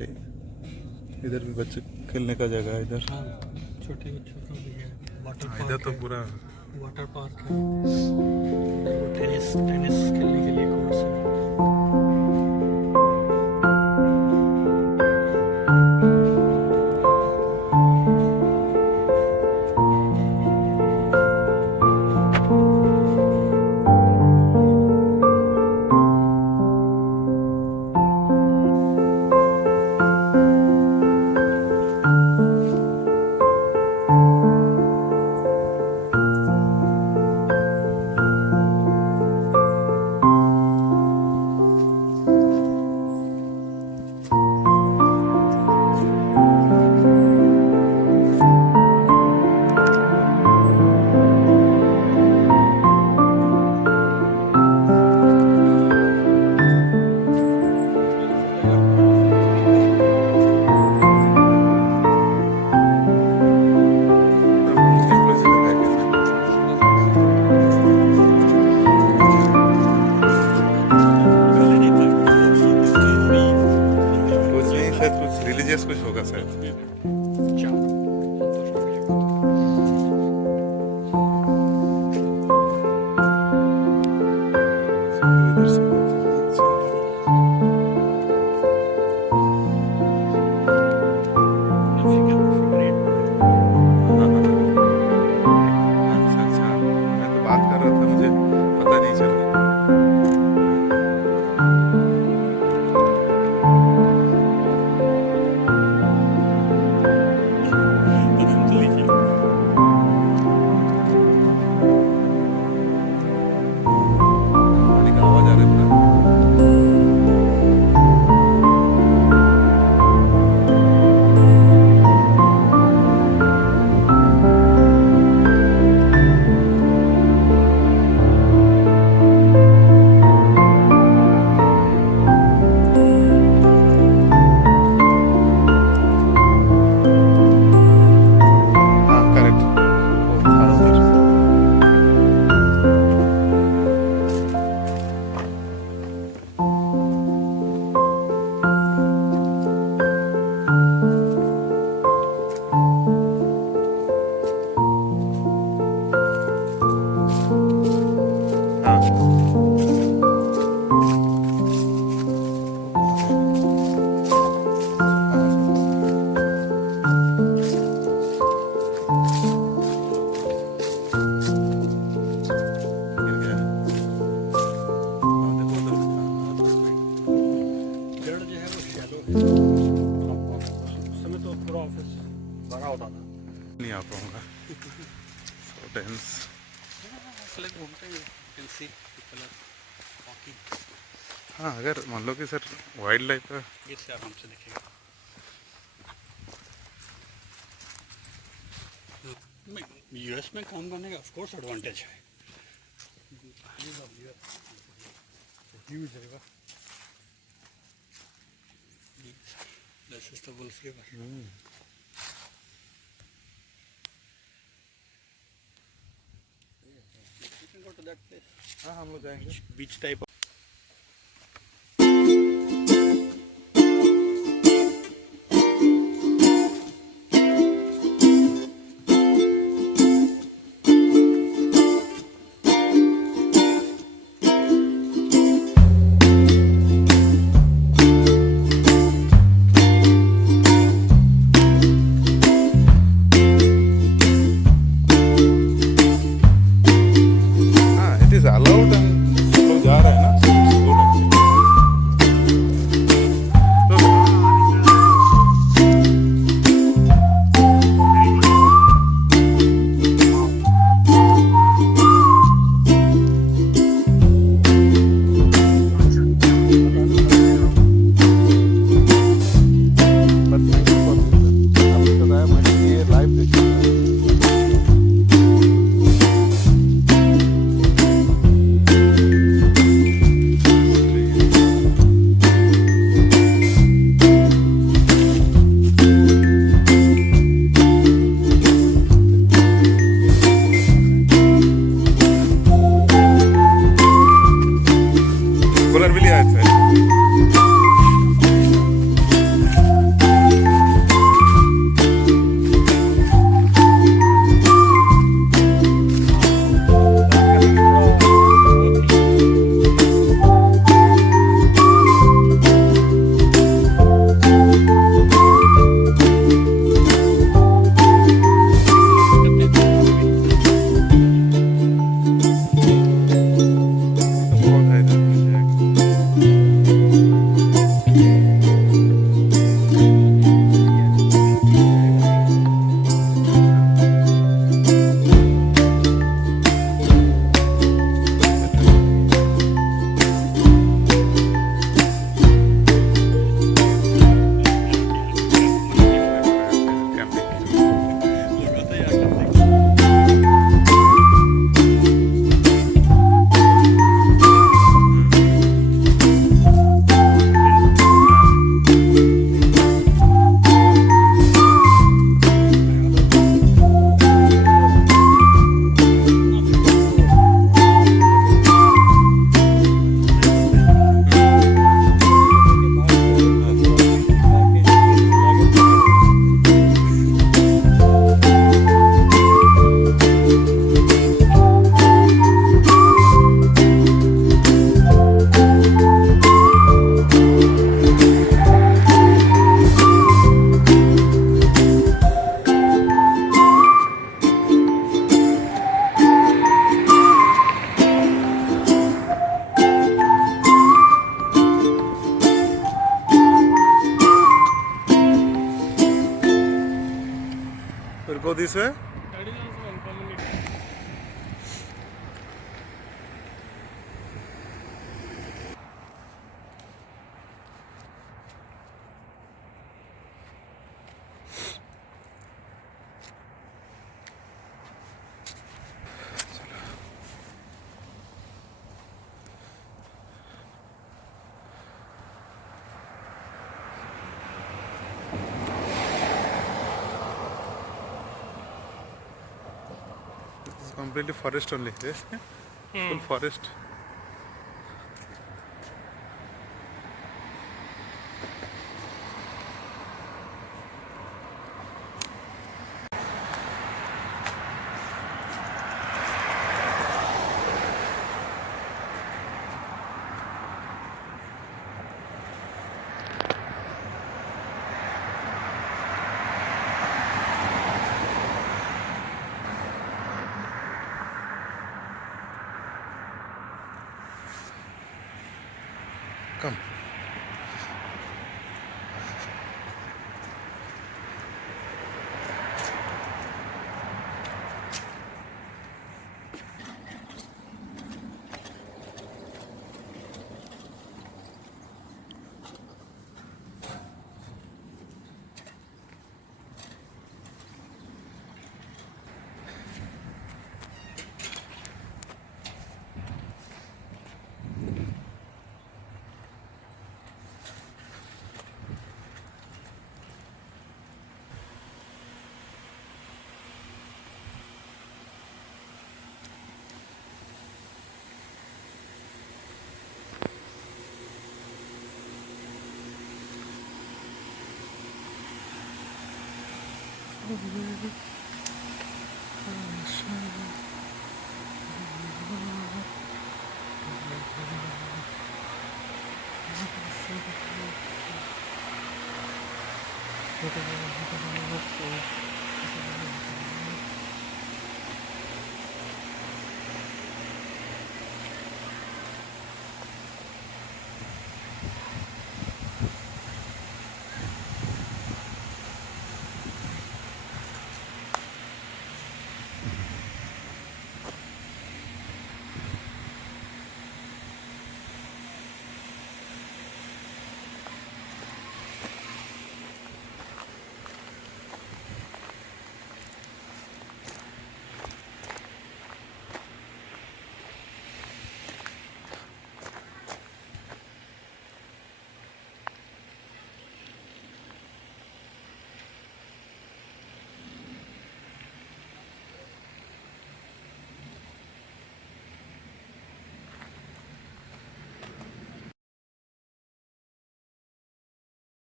प्ले, इधर भी बच्चे खेलने का जगह है इधर। हाँ, छोटे बच्चों का भी है। वाटर पार्क इधर तो पूरा वाटर पार्क है। टेनिस खेलने के लिए कोर्स है। रिलीजियस कुछ होगा शायद। मैं तो बात कर रहा था, मुझे पता नहीं चला। नहीं आ पाऊंगा। So dense. हाँ, अगर मान लो कि सर वाइल्ड लाइफ का इससे आराम से दिखेगा। यूएस में काम करने का ऑफ कोर्स एडवांटेज है। ह्यूज है। This is the Wolf River. You can go to that place. हाँ, हम लोग जाएंगे। Beach type. अलाउड सब लोग जा रहे हैं ना। Collierville आए थे। go this way? That is also one community. This is completely forest only. Full forest. Come.